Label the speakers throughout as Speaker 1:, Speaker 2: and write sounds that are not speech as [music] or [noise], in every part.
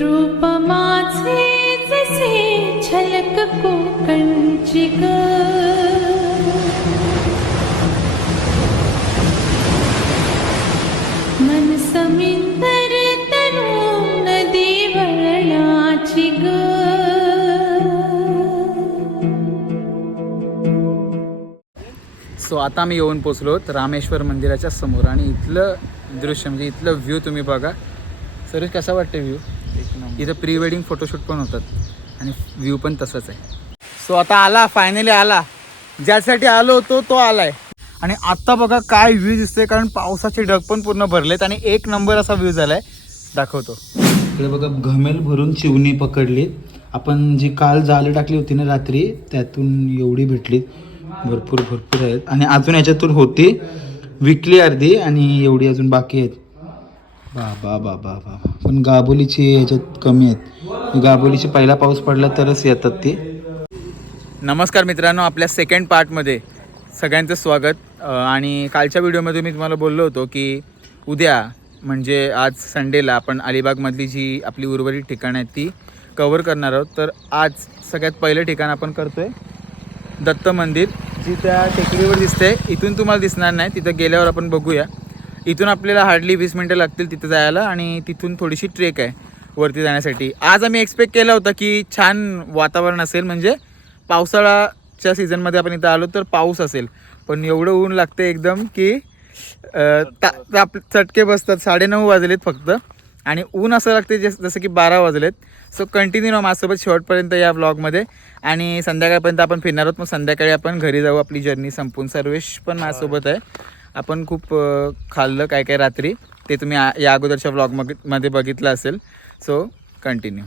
Speaker 1: रूप माझे जसे छलक कोकणची ग मन समिंदर तनु नदी वळणाची ग.
Speaker 2: सो आता आम्ही येऊन पोचलो रामेश्वर मंदिराच्या समोर आणि इथलं दृश्य म्हणजे इथलं व्ह्यू तुम्ही बघा. सर कसा वाटतं व्ह्यू इथं प्री वेडिंग फोटोशूट पण होतात. आणि व्ह्यू पण तसंच आहे. सो आता आला फायनली आला. ज्यासाठी आलो होतो तो आलाय. आणि आता बघा काय व्ह्यू दिसतोय कारण पावसाचे ढग पण पूर्ण भरलेत आणि एक नंबर असा व्ह्यू झालाय. दाखवतो.
Speaker 3: इकडे बघा घमेल भरून चिवणी पकडली आपण जी काल जाळं टाकली होती ना रात्री त्यातून एवढी भेटली भरपूर भरपूर आहेत. आणि अजून याच्यातून होती. विकली अर्धी आणि एवढी अजून बाकी आहेत. बा बा बा बा बा पण गाबोलीची याच्यात कमी आहेत. गाबोलीची पहिला पाऊस पडला तरच येतात ती.
Speaker 2: नमस्कार मित्रांनो आपल्या सेकंड पार्टमध्ये सगळ्यांचं स्वागत. आणि कालच्या व्हिडिओमध्ये मी तुम्हाला बोललो होतो की उद्या म्हणजे आज संडेला आपण अलिबागमधली जी आपली उर्वरित ठिकाणं आहेत ती कवर करणार आहोत. तर आज सगळ्यात पहिलं ठिकाण आपण करतो आहे दत्त मंदिर. जी त्या टेकडीवर दिसते इथून तुम्हाला दिसणार नाही. तिथं गेल्यावर आपण बघूया. इथून आपल्याला हार्डली वीस मिनटं लागतील तिथं जायला आणि तिथून थोडीशी ट्रेक आहे वरती जाण्यासाठी. आज आम्ही एक्सपेक्ट केलं होतं की छान वातावरण असेल म्हणजे पावसाळ्याच्या सीझनमध्ये आपण इथं आलो तर पाऊस असेल. पण एवढं ऊन लागतं एकदम की ता ताप चटके बसतात साडेनऊ वाजलेत फक्त. आणि ऊन असं लागते जस जसं की बारा वाजलेत. सो कंटिन्यू राहा माझ्यासोबत शेवटपर्यंत या ब्लॉगमध्ये आणि संध्याकाळपर्यंत आपण फिरणार आहोत मग संध्याकाळी आपण घरी जाऊ आपली जर्नी संपून. सर्वेश पण माझ्यासोबत आहे. आपण खूप खाल्लं काय काय रात्री ते तुम्ही या अगोदरच्या ब्लॉगमध्ये मध्ये बघितलं असेल. सो कंटिन्यू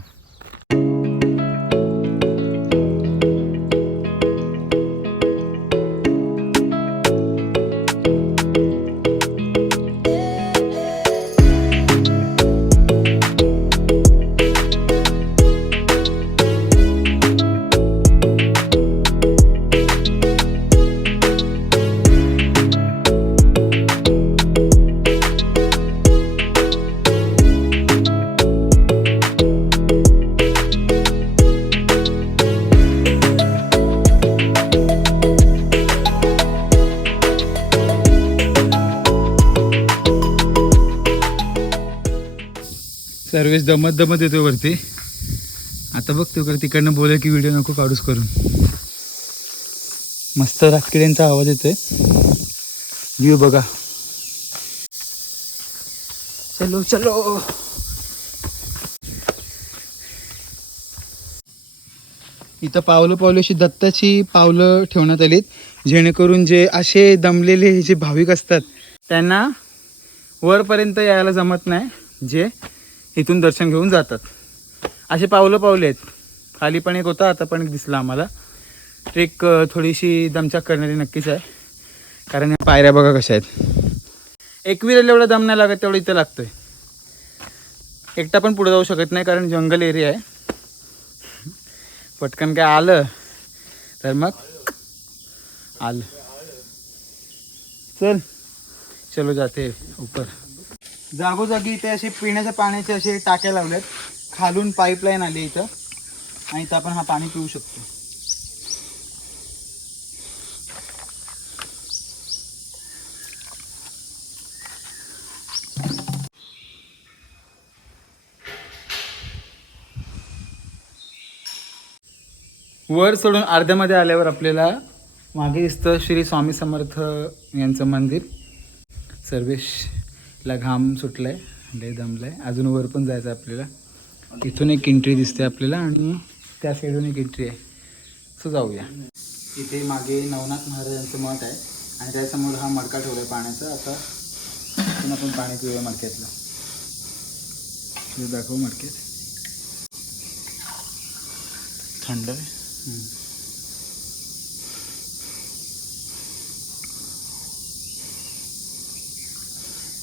Speaker 2: सर्विस दमत दमत येतो वरती. आता बघतो कर तिकडनं बोल की व्हिडिओ नको काढूस करून. मस्त रातकिड्यांचा आवाज येतोय. व्ह्यू बघा. चलो चलो. इथं पावलं पावलं अशी दत्ताची पावलं ठेवण्यात आलीत. जेणेकरून जे असे दमलेले जे भाविक असतात त्यांना वरपर्यंत यायला जमत नाही. जे इथून दर्शन घेऊन जातात. असे पावलं पावले आहेत. खाली पण एक होता आता पण एक दिसला आम्हाला. ट्रेक थोडीशी दमचाक करणारी नक्कीच आहे. कारण या पायऱ्या बघा कशा आहेत. एकविरेला एवढा दम नाही लागत तेवढं इथं लागतोय. एकटा पण पुढे जाऊ शकत नाही कारण जंगल एरिया आहे. पटकन काय आलं तर मग आलं. चल चलो जाते ऊपर जागोजागी इथे असे पिण्याच्या पाण्याचे असे टाक्या लावल्यात. खालून पाईपलाईन आली इथं. आणि इथं आपण हा पाणी पिऊ शकतो. वर सोडून अर्ध्यामध्ये आल्यावर आपल्याला मागे दिसतं श्री स्वामी समर्थ यांचं मंदिर. सर्वेश ला घाम सुटलाय लय दमलाय. अजून वर पण जायचं आहे आपल्याला. इथून एक एंट्री दिसते आपल्याला आणि त्या साईडून एक एंट्री आहे. सो जाऊया. इथे मागे नवनाथ महाराजांचं मठ आहे आणि त्यासमोर हा मडका ठेवला आहे पाण्याचा. आता इथून आपण पाणी पिऊया मडक्यातलं. दाखवू मडकेत मडक्यात. थंड आहे.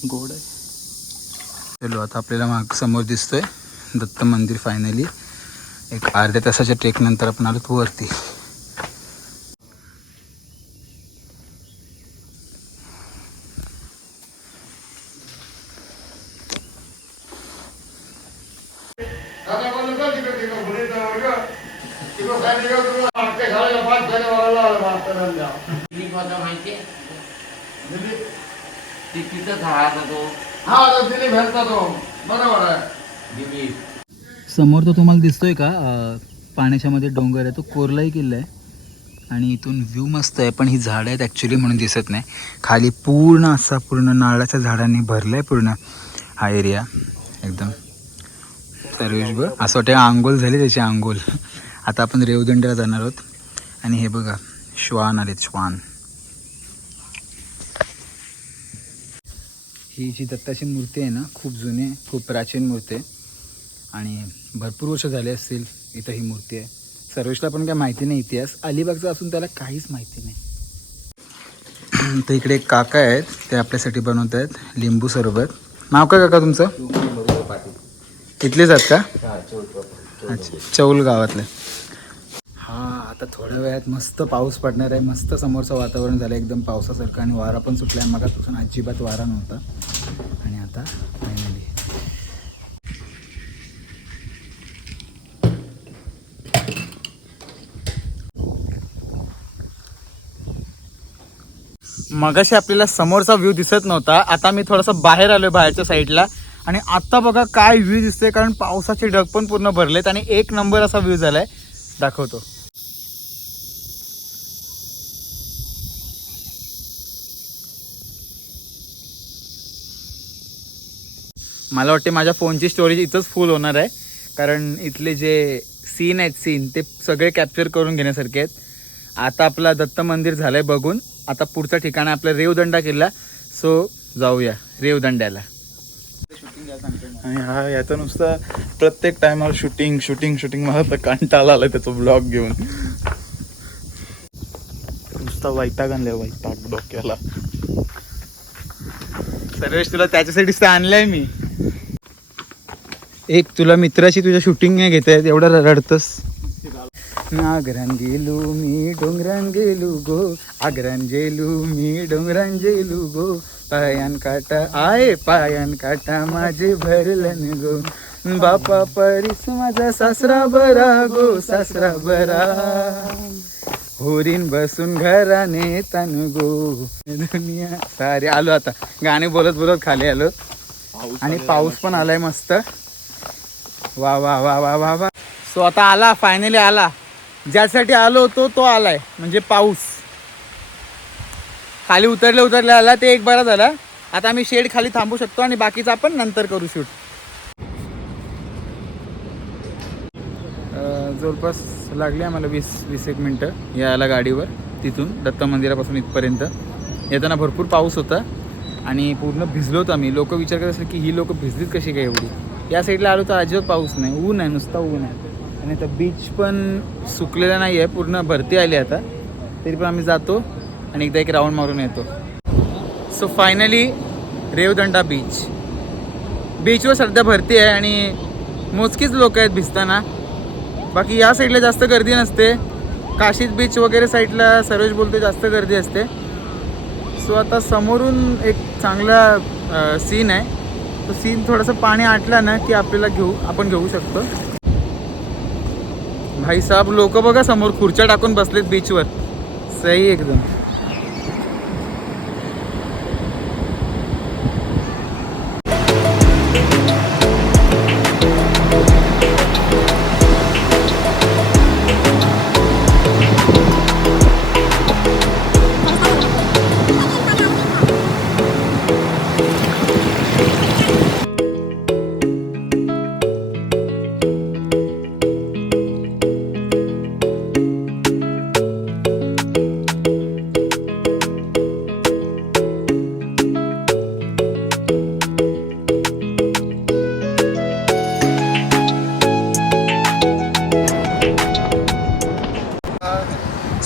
Speaker 2: गोड आहे. चलो आता आपल्याला माग समोर दिसतोय दत्त मंदिर फायनली एक अर्ध्या तासाच्या ट्रेकनंतर आपण आलो वरती
Speaker 4: ती तिथं राहत तो दिलीप
Speaker 3: समोर तो तुम्हाला दिसतोय का? पाण्याच्यामध्ये डोंगर आहे. तो कोरलाही किल्ला आहे. आणि इथून व्ह्यू मस्त आहे पण ही झाडं आहेत ॲक्च्युली म्हणून दिसत नाही. खाली पूर्ण असा पूर्ण नारळाच्या झाडांनी भरलं आहे पूर्ण हा एरिया एकदम. सर्वेश बघ. असं वाटतं आंघोळ झाली त्याची आंघोळ. आता आपण रेवदंड्याला जाणार आहोत. आणि हे बघा श्वान आलेत श्वान. ही जी दत्ताची मूर्ती आहे ना खूप जुनी खूप प्राचीन मूर्ती आहे. आणि भरपूर वर्ष झाले असतील इथं ही मूर्ती आहे. सर्वेशला पण काय माहिती नाही इतिहास. अलिबागचा असून त्याला काहीच माहिती नाही. [clears throat] तर इकडे एक काका आहेत ते आपल्यासाठी बनवत आहेत लिंबू सरबत. नाव काय काका तुमचं? तिथलेच आहेत का? अच्छा चौल गावातले. हा आता थोड्या वेळात मस्त पाऊस पडणार आहे. मस्त समोरचं वातावरण झालं. एकदम पावसासारखं आणि वारा पण सुटला आहे मगापासून अजिबात वारा नव्हता. आणि आता फायनली
Speaker 2: मगाशी आपल्याला समोरचा व्ह्यू दिसत नव्हता. आता मी थोडासा बाहेर आलोय बाहेरच्या साईडला आणि आता बघा काय व्ह्यू दिसते कारण पावसाचे ढग पण पूर्ण भरलेत आणि एक नंबर असा व्ह्यू झालाय. दाखवतो. मला वाटते माझ्या फोनची स्टोरेज इथंच फुल होणार आहे. कारण इथले जे सीन आहेत सीन ते सगळे कॅप्चर करून घेण्यासारखे आहेत. आता आपला दत्त मंदिर झालंय बघून. आता पुढचं ठिकाण आहे आपलं रेवदंडा किल्ला सो जाऊया रेवदंड्याला.
Speaker 5: आणि हा याचं नुसतं प्रत्येक टायमाला शूटिंग शूटिंग शूटिंग मला तर कंटाळा आला त्याचा ब्लॉग घेऊन. नुसता वैताग आणलाय वैताग डोक्याला.
Speaker 2: सर्वेश तुला त्याच्यासाठीच ते आणलंय मी.
Speaker 3: एक तुला मित्राची तुझ्या शूटिंग नाही घेता येत एवढं रडतस. नागरान गेलो मी डोंगरान गेलो गो आगरान गेलो मी डोंगरान गेलो गो. पायान काटा आय पायान काटा माझे भरलन गो. बापा परीस माझा सासरा बरा गो सासरा बरा. होरीन बसून घराने तन गो. दुनिया सारे. आलो आता. गाणे बोलत बोलत खाली आलो. आणि पाऊस पण आलाय मस्त. वा वा वा वा वा वा.
Speaker 2: सो आता आला फायनली आला. ज्यासाठी आलो होतो तो आलाय. म्हणजे पाऊस. खाली उतरले उतरले आला ते एक बरा झाला. आता आम्ही शेड खाली थांबू शकतो आणि बाकीचं आपण नंतर करू शूट. जवळपास लागली आम्हाला वीस वीस एक मिनटं यायला गाडीवर तिथून दत्त मंदिरापासून इथपर्यंत. येताना भरपूर पाऊस होता आणि पूर्ण भिजलो होतो आम्ही. लोक विचार करत असतात की ही लोक भिजलीत कशी काय एवढी? या साईडला आलो तर अजिबात पाऊस नाही. ऊन आहे नुसता ऊन आहे. आणि आता बीच पण सुकलेला नाही आहे पूर्ण भरती आली आता. तरी पण आम्ही जातो आणि एकदा एक राऊंड मारून येतो. सो फायनली रेवदंडा बीच बीचवर सध्या भरती आहे आणि मोजकीच लोक आहेत भिजताना. बाकी या साईडला जास्त गर्दी नसते. काशीद बीच वगैरे साईडला सर्वेश बोलते जास्त गर्दी असते. सो आता समोरून एक चांगला सीन आहे. तो सीन थोडंसं पाणी आटला ना की आपल्याला घेऊ आपण घेऊ शकतो. भाई साहब लोक बघा समोर खुर्च्या टाकून बसलेत बीचवर सही एकदम.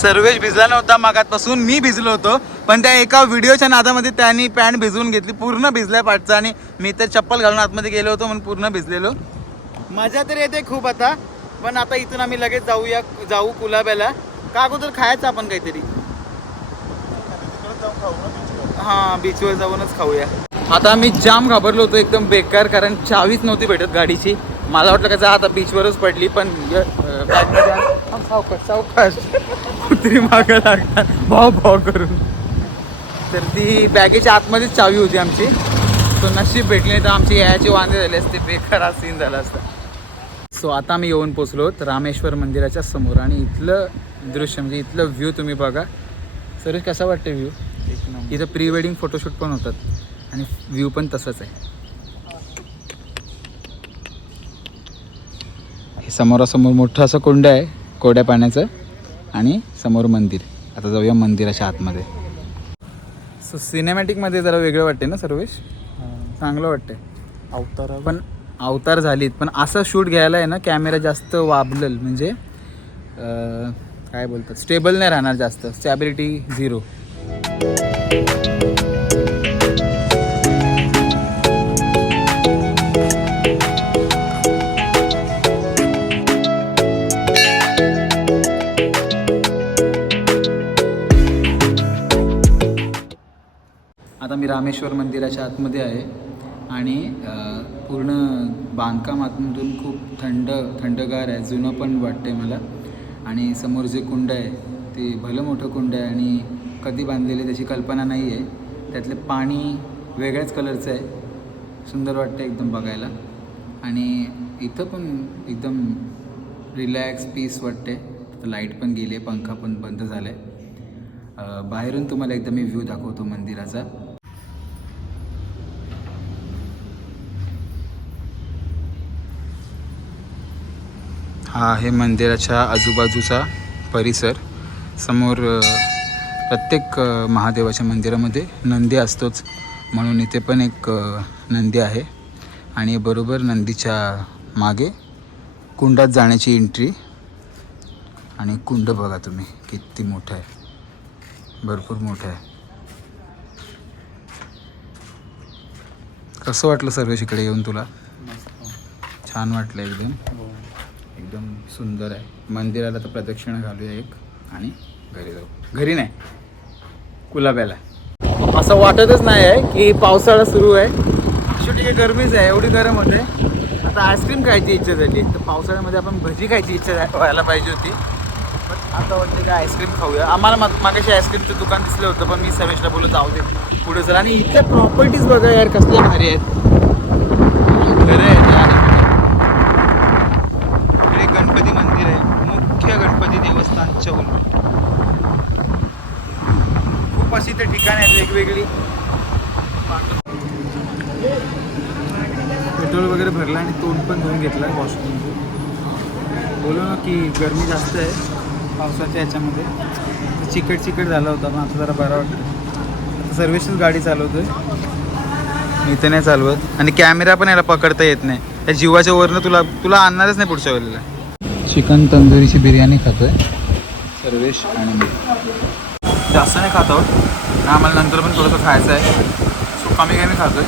Speaker 2: सर्वेश भिजला नव्हता मागातपासून मी भिजलो होतो. पण त्या एका व्हिडिओच्या नादामध्ये त्यांनी पॅन्ट भिजवून घेतली पूर्ण भिजलाय पाठचा आणि मी तर चप्पल घालून आतमध्ये गेलो होतो म्हणून पूर्ण भिजलेलो. मजा तर येते खूप आता पण आता इथून आम्ही लगेच जाऊया जाऊ कुलाब्याला. का अगोदर खायचं आपण काहीतरी? हां बीचवर जाऊनच खाऊया. आता मी जाम घाबरलो होतो एकदम बेकार कारण चावीच नव्हती भेटत गाडीची. मला वाटलं का जा आता बीचवरच पडली पण सावकाश सावकाश. कुत्री मागं लागतात भाव भाव करून. तर ती बॅगेच्या आतमध्येच चावी होती आमची. तो नशीब भेटली नाही तर आमची यायचे वांदे झाले असते बेकार सीन झाला असता. सो आता मी येऊन पोचलो रामेश्वर मंदिराच्या समोर आणि इथलं दृश्य म्हणजे इथलं व्ह्यू तुम्ही बघा. सर कसा वाटतं व्ह्यू इथं प्री वेडिंग फोटोशूट पण होतात आणि व्ह्यू पण तसंच आहे. समोरासमोर मोठं असं कुंड आहे कोड्या पाण्याचं आणि समोर मंदिर. आता जाऊया मंदिराच्या आतमध्ये. सो सिनेमॅटिकमध्ये जरा वेगळं वाटते ना सर्वेश? चांगलं वाटते
Speaker 5: अवतारा.
Speaker 2: पण अवतार झालीत. पण असं शूट घ्यायला आहे ना कॅमेरा जास्त वाबलल. म्हणजे काय बोलतात? स्टेबल नाही राहणार जास्त. स्टॅबिलिटी झिरो रामेश्वर मंदिराच्या आतमध्ये आहे. आणि पूर्ण बांधकाम आतमधून खूप थंड थंडगार आहे जुनं पण वाटते मला. आणि समोर जे कुंड आहे ते भलं मोठं कुंड आहे आणि कधी बांधलेले त्याची कल्पना नाही आहे. त्यातले पाणी वेगळ्याच कलरचं आहे. सुंदर वाटतं एकदम बघायला. आणि इथं पण एकदम रिलॅक्स पीस वाटते लाइट पण गेली आहे पंखा पण बंद झाला आहे बाहेरून तुम्हाला एकदम मी व्ह्यू दाखवतो मंदिराचा. हा आहे मंदिराच्या आजूबाजूचा परिसर. समोर प्रत्येक महादेवाच्या मंदिरामध्ये नंदी असतोच. म्हणून इथे पण एक नंदी आहे. आणि बरोबर नंदीच्या मागे कुंडात जाण्याची एंट्री आणि कुंड बघा तुम्ही किती मोठं आहे. भरपूर मोठं आहे. कसं वाटलं सर्वेश इकडे येऊन तुला? छान वाटलं एकदम. एकदम सुंदर आहे. मंदिराला तर प्रदक्षिणा घालूया एक आणि घरी जाऊ. घरी नाही कुलाब्याला. असं वाटतच नाही आहे की पावसाळा सुरू आहे. शेवटी गरमीच आहे एवढी गरम होते. आता आईस्क्रीम खायची इच्छा झाली. तर पावसाळ्यामध्ये आपण भजी खायची इच्छा व्हायला पाहिजे होती. पण आता वाटतं की आईस्क्रीम खाऊया. आम्हाला मग मागाशी आईस्क्रीमचं दुकान दिसलं होतं पण मी समेशला बोलत जाऊ दे पुढे चला. आणि इथल्या प्रॉपर्टीज बघा यार कसल्या भारी आहेत. खरं आहे ते आहे. इकडे गणपती मंदिर आहे मुख्य गणपती देवस्थान चौल खूप अशी ते वेगवेगळी पेट्रोल वगैरे भरलं आणि तोंड पण धुवून घेतलं आहे वॉशरूम बोललो ना की गरमी जास्त आहे पावसाच्या ह्याच्यामध्ये चिकट चिकट झाला होता पण आता जरा बरा वाटतं आता सर्व्हिसच गाडी चालवतोय. मी इथे नाही चालवत. आणि कॅमेरा पण याला पकडता येत नाही. त्या जीवाच्या वरनं तुला तुला आणणारच नाही पुढच्या वेळेला. चिकन तंदुरीची बिर्याणी खातोय. सर्वेश आणि जास्त नाही खात आहोत. आम्हाला नंतर पण थोडंसं खायचं आहे. सो कमी कमी खातोय.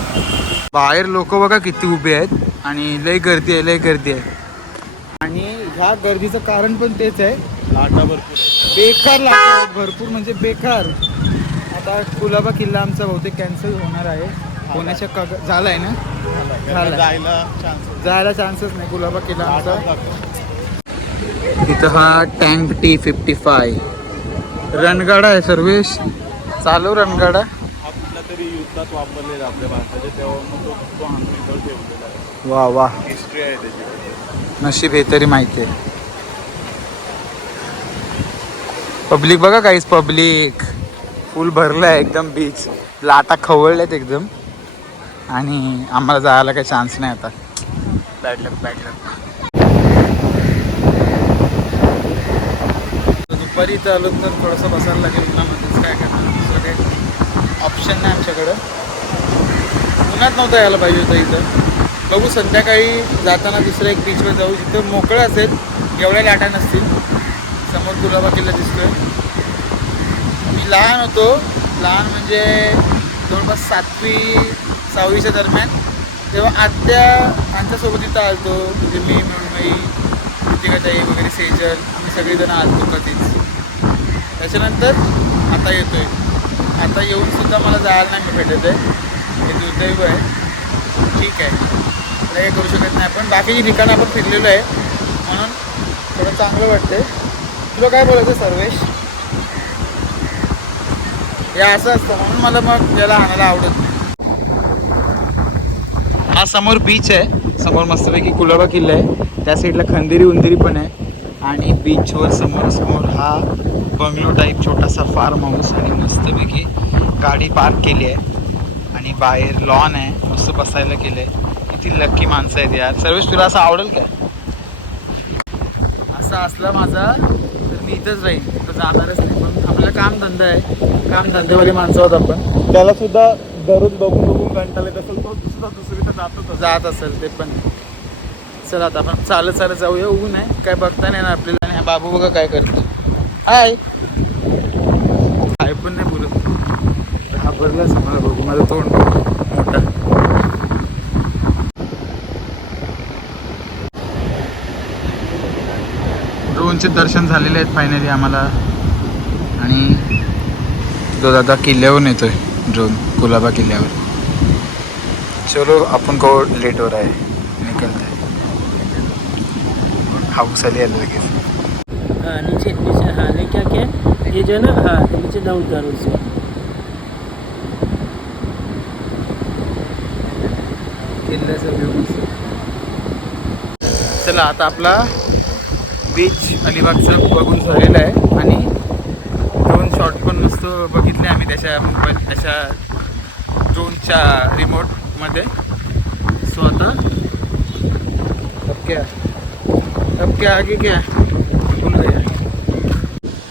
Speaker 2: बाहेर लोक बघा किती उभे आहेत आणि लय गर्दी आहे लय गर्दी आहे. आणि ह्या गर्दीचं कारण पण तेच आहे.
Speaker 5: लाटा भरपूर आहे.
Speaker 2: बेकार लाटा भरपूर म्हणजे बेकार. आता कुलाबा किल्ला आमचा बहुतेक कॅन्सल होणार आहे. होण्याच्या का झालाय ना? झालाय.
Speaker 5: जायला चान्स
Speaker 2: जायला चान्सच नाही. गुलाबा किल्ला आमचा. इथं हा टँक टी फिफ्टी फाय रणगाडा आहे सर्वेश. चालू रणगाडा.
Speaker 5: हा कुठल्या तरी युद्धात वापरलेला आपल्या भारताच्या तेव्हा मग तो तो आम्ही ठेवलेला आहे.
Speaker 2: वा वा.
Speaker 5: हिस्ट्री आहे त्याची.
Speaker 2: नशीब हे तरी माहिती आहे. पब्लिक बघा काहीच पब्लिक फुल भरलं आहे एकदम बीच लाटा खवळल्यात एकदम. आणि आम्हाला जायला काही चान्स नाही आता. बॅड लक बॅड लक दुपारी इथं आलो तर थोडंसं बसायला लागेल उन्हामध्येच काय करणार दुसरं काही ऑप्शन नाही आमच्याकडं. उन्हात नव्हतं यायला पाहिजे होतं इथं. बघू संध्याकाळी जाताना दुसऱ्या एक बीचवर जाऊ. जिथं मोकळं असेल एवढ्या लाटा नसतील. समोर गुलाबा किल्ला दिसतोय. मी लहान होतो. लहान म्हणजे जवळपास सातवी सहावीच्या दरम्यान. तेव्हा आत्या आमच्यासोबत इथं आलतो. म्हणजे मी मृण्मयी कृतिकाताई वगैरे सेजल आम्ही सगळेजण आलतो कधीच. त्याच्यानंतर आता येतोय. आता येऊन सुद्धा मला जायला नाही भेटत आहे. हे दुर्दैव आहे. ठीक आहे. त्याला हे करू शकत नाही पण बाकीची ठिकाणं आपण फिरलेलो आहे. म्हणून थोडं चांगलं वाटतंय. तुला काय बोलायचं सर्वेश? हे असं असतं. म्हणून मला मग याला आणायला आवडत नाही. हा समोर बीच आहे. समोर मस्तपैकी कुलाबा किल्ला आहे. त्या साईडला खंदेरी उंदेरी पण आहे. आणि बीचवर समोर समोर हा बंगलो टाईप छोटासा फार्म हाऊस आणि मस्तपैकी गाडी पार्क केली आहे. आणि बाहेर लॉन आहे. मस्त बसायला केलं आहे किती लक्की माणसं आहेत यार. सर्विस तुला असं आवडेल काय? असं असलं माझा तर मी इथंच राहीन. तर जाणारच नाही. पण आपल्याला कामधंदा आहे. कामधंद्यावाली माणसं आहोत आपण.
Speaker 5: त्याला सुद्धा दररोज बघून बघून कंटाळा येत असेल तो सुद्धा दुसरीकडे जातच
Speaker 2: जात असेल ते पण. चला आता आपण चालत चालत जाऊया. ऊन आहे. काय बघता नाही ना आपल्याला. बाबू बघा काय करतो हाय. हाय पण नाही बोलत. घाबरलाच मला बघू. माझं तोंड बघू. मोठा. ड्रोनचे दर्शन झालेले आहेत फायनली आम्हाला. आणि तो दादा किल्ल्यावरून येतोय ड्रोन कुलाबा किल्ल्यावर. चलो आपण को लेट हो रहा है निकलते हाऊस आली आलं लगेच.
Speaker 6: हाँ नीचे नीचे हाँ नहीं क्या क्या? ये जो है ना हाँ नीचे डाउन करो उसको
Speaker 2: चला आता आपला बीच अलिबागचं बघून झालेलं आहे. आणि दोन शॉट पण मस्त बघितले आम्ही त्याच्या मोबाईल त्याच्या ड्रोनच्या रिमोटमध्ये सो आता अब क्या? अब क्या आगे क्या?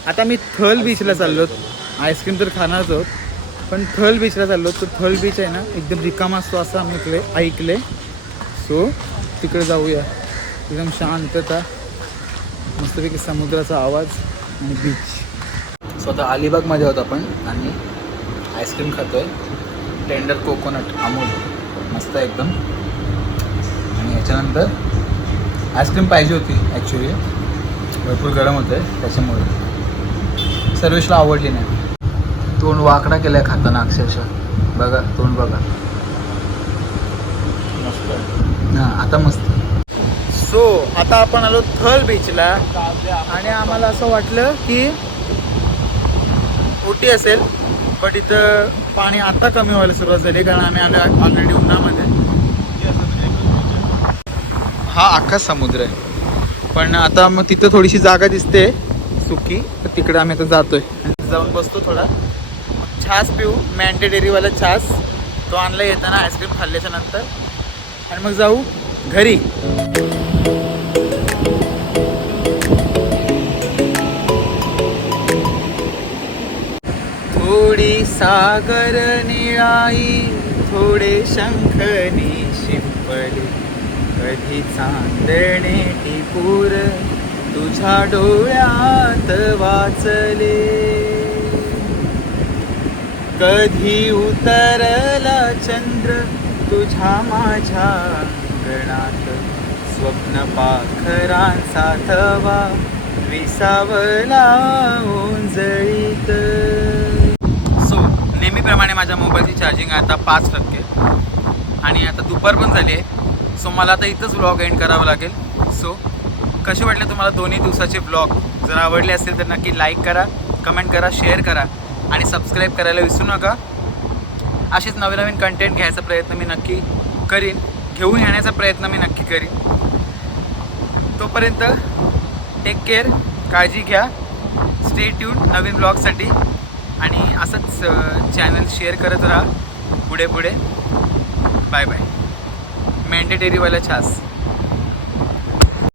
Speaker 2: आता मी थल बीचला चाललो आईस्क्रीम तर खाणारच आहोत. पण थल बीचला चाललो तर थल बीच आहे ना एकदम रिकामा असतो असं आम्ही इकडे ऐकले सो तिकडे जाऊया. एकदम शांतता मस्तपैकी समुद्राचा आवाज आणि बीच सो आता अलिबागमध्ये आहोत आपण आणि आईस्क्रीम खातोय. Tender coconut Amul. मस्त एकदम. आणि याच्यानंतर आईस्क्रीम पाहिजे होती ॲक्च्युली भरपूर गरम होतं आहे त्याच्यामुळे. सर्वेशला आवडली नाही. तोंड वाकडा केलाय खाताना अक्षरशः. बघा तोंड बघा. मस्त हां आता मस्त. सो आता आपण आलो थल बीचला. आणि आम्हाला असं वाटलं की ओटी असेल बट इथं पाणी आता कमी व्हायला सुरुवात झाली कारण आम्ही आलो ऑलरेडी उन्हामध्ये. हा अख्खा समुद्र आहे. पण आता मग तिथं थोडीशी जागा दिसते. सुकी. तर तिकडे आम्ही आता जातोय. जाऊन बसतो थोडा. छास पिऊ. मॅन्टे डेअरीवाला छास. तो आणला येताना आईस्क्रीम खाल्ल्याच्या नंतर. आणि मग जाऊ घरी. थोडी सागर निळाई थोडे शंखनी शिंपली. कधी चांदणे टिपूर. तुझ्या डोळ्यात वाचले. कधी उतरला चंद्र तुझ्या माझ्या अंगणात? स्वप्न पाखरांचा थवा विसावला ओंजळीत सो नेहमीप्रमाणे माझ्या मोबाईलची चार्जिंग आता पाच टक्के. आणि आता दुपार पण झाली आहे. सो मला आता इथंच व्लॉग एंड करावं लागेल. सो कसे वाटले तुम्हाला दोन्ही दिवसाचे ब्लॉग जर आवडले असतील तर नक्की लाईक करा कमेंट करा शेअर करा आणि सबस्क्राईब करायला विसरू नका. असेच नवीन नवीन कंटेंट घ्यायचा प्रयत्न मी नक्की करीन. घेऊन येण्याचा प्रयत्न मी नक्की करीन. तोपर्यंत टेक केअर काळजी घ्या. स्टे ट्यून नवीन ब्लॉगसाठी आणि असंच चॅनल शेअर करत राहा. पुढे पुढे. Bye bye मेंटेटेरीवाला छास